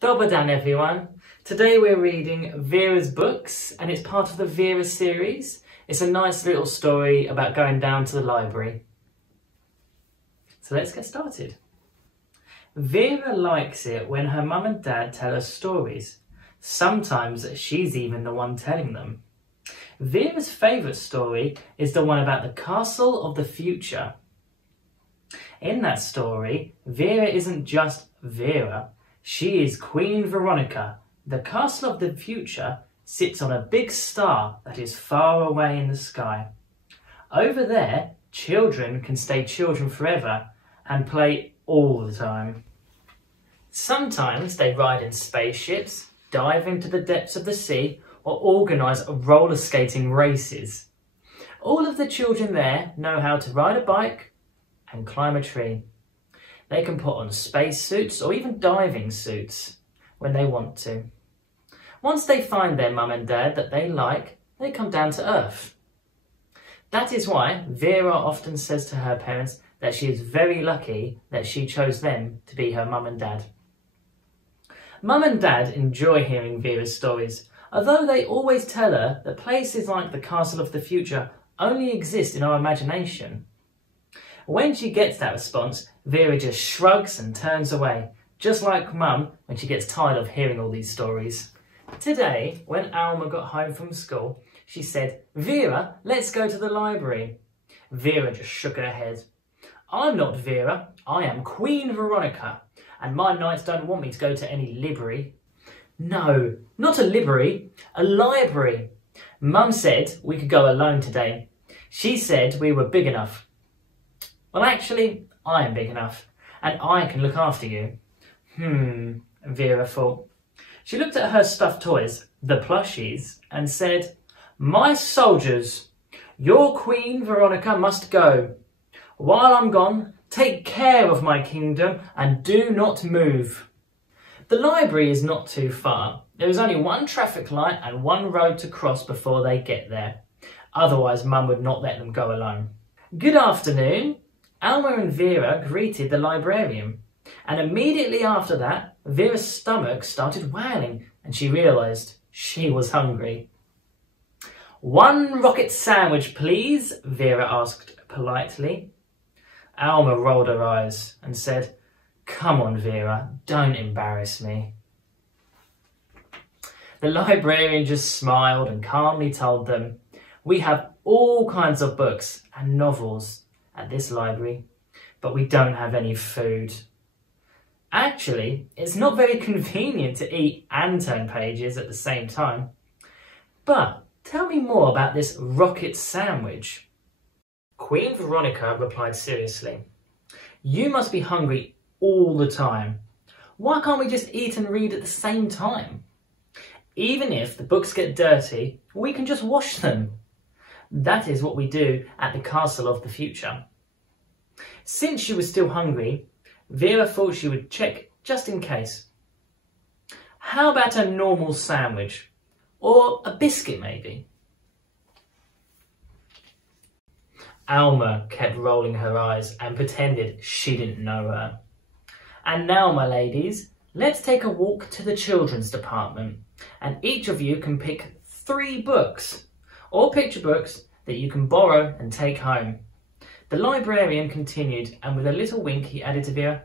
Dobar dan everyone. Today we're reading Vera's books and it's part of the Vera series. It's a nice little story about going down to the library. So let's get started. Vera likes it when her mum and dad tell her stories. Sometimes she's even the one telling them. Vera's favourite story is the one about the Castle of the Future. In that story, Vera isn't just Vera. She is Queen Veronica. The Castle of the Future sits on a big star that is far away in the sky. Over there, children can stay children forever and play all the time. Sometimes they ride in spaceships, dive into the depths of the sea, or organise roller skating races. All of the children there know how to ride a bike and climb a tree. They can put on space suits or even diving suits when they want to. Once they find their mum and dad that they like, they come down to Earth. That is why Vera often says to her parents that she is very lucky that she chose them to be her mum and dad. Mum and dad enjoy hearing Vera's stories, although they always tell her that places like the Castle of the Future only exist in our imagination. When she gets that response, Vera just shrugs and turns away, just like Mum when she gets tired of hearing all these stories. Today, when Alma got home from school, she said, "Vera, let's go to the library." Vera just shook her head. "I'm not Vera, I am Queen Veronica, and my knights don't want me to go to any library." "No, not a library, a library. Mum said we could go alone today. She said we were big enough." "Well, actually, I am big enough, and I can look after you." Vera thought. She looked at her stuffed toys, the plushies, and said, "My soldiers, your Queen Veronica must go. While I'm gone, take care of my kingdom and do not move." The library is not too far. There is only one traffic light and one road to cross before they get there. Otherwise, Mum would not let them go alone. "Good afternoon." Alma and Vera greeted the librarian, and immediately after that, Vera's stomach started wailing and she realised she was hungry. "One rocket sandwich, please," Vera asked politely. Alma rolled her eyes and said, "Come on, Vera, don't embarrass me." The librarian just smiled and calmly told them, "We have all kinds of books and novels at this library, but we don't have any food. Actually, it's not very convenient to eat and turn pages at the same time. But tell me more about this rocket sandwich." Queen Veronica replied seriously, "You must be hungry all the time. Why can't we just eat and read at the same time? Even if the books get dirty, we can just wash them. That is what we do at the Castle of the Future." Since she was still hungry, Vera thought she would check just in case. "How about a normal sandwich? Or a biscuit maybe?" Alma kept rolling her eyes and pretended she didn't know her. "And now, my ladies, let's take a walk to the children's department, and each of you can pick 3 books, or picture books that you can borrow and take home." The librarian continued, and with a little wink he added to Vera,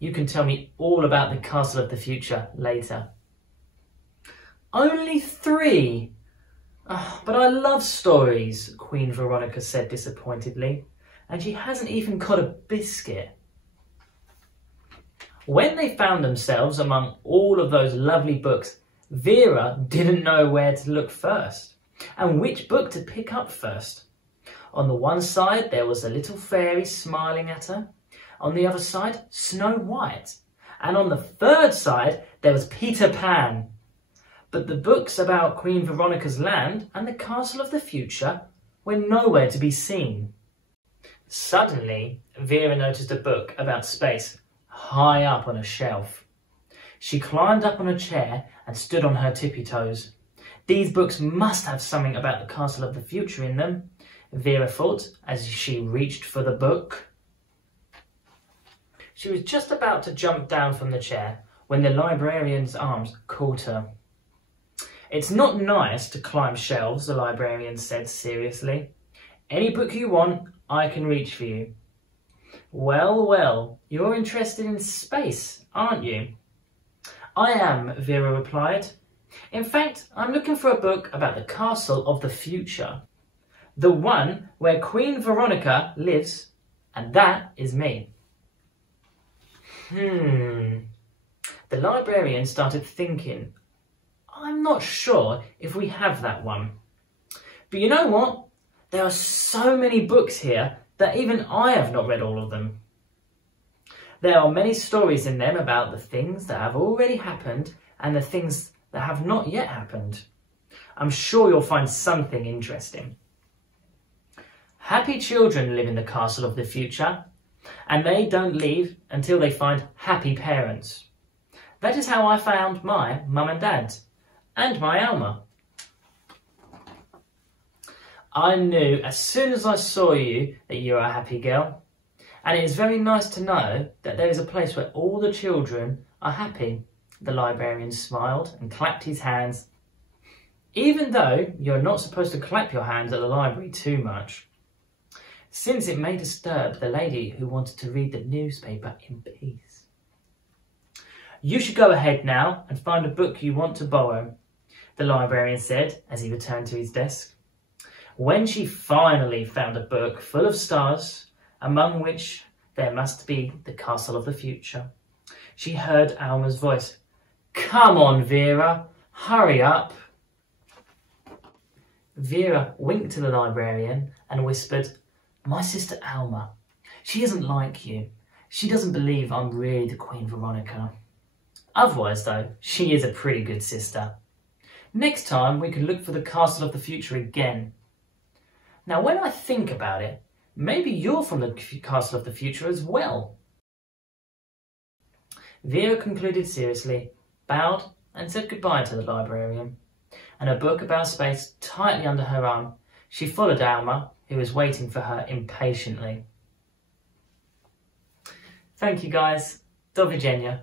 "You can tell me all about the Castle of the Future later." "Only 3? Oh, but I love stories," Queen Veronica said disappointedly, "and she hasn't even got a biscuit." When they found themselves among all of those lovely books, Vera didn't know where to look first, and which book to pick up first. On the one side, there was a little fairy smiling at her. On the other side, Snow White. And on the third side, there was Peter Pan. But the books about Queen Veronica's land and the Castle of the Future were nowhere to be seen. Suddenly, Vera noticed a book about space high up on a shelf. She climbed up on a chair and stood on her tippy toes. These books must have something about the Castle of the Future in them, Vera thought as she reached for the book. She was just about to jump down from the chair when the librarian's arms caught her. "It's not nice to climb shelves," the librarian said seriously. "Any book you want, I can reach for you." "Well, well, you're interested in space, aren't you?" "I am," Vera replied. "In fact, I'm looking for a book about the castle of the future. The one where Queen Veronica lives, and that is me." The librarian started thinking, "I'm not sure if we have that one. But you know what? There are so many books here that even I have not read all of them. There are many stories in them about the things that have already happened and the things that have not yet happened. I'm sure you'll find something interesting. Happy children live in the castle of the future, and they don't leave until they find happy parents. That is how I found my mum and dad, and my Alma. I knew as soon as I saw you that you are a happy girl, and it is very nice to know that there is a place where all the children are happy." The librarian smiled and clapped his hands, even though you're not supposed to clap your hands at the library too much, since it may disturb the lady who wanted to read the newspaper in peace. "You should go ahead now and find a book you want to borrow," the librarian said as he returned to his desk. When she finally found a book full of stars, among which there must be the castle of the future, she heard Alma's voice. "Come on, Vera, hurry up." Vera winked to the librarian and whispered, "My sister Alma. She isn't like you. She doesn't believe I'm really the Queen Veronica. Otherwise, though, she is a pretty good sister. Next time we can look for the castle of the future again. Now, when I think about it, maybe you're from the castle of the future as well." Vera concluded seriously, bowed and said goodbye to the librarian, and a book about space tightly under her arm, she followed Alma, who was waiting for her impatiently. Thank you guys. Do widzenia.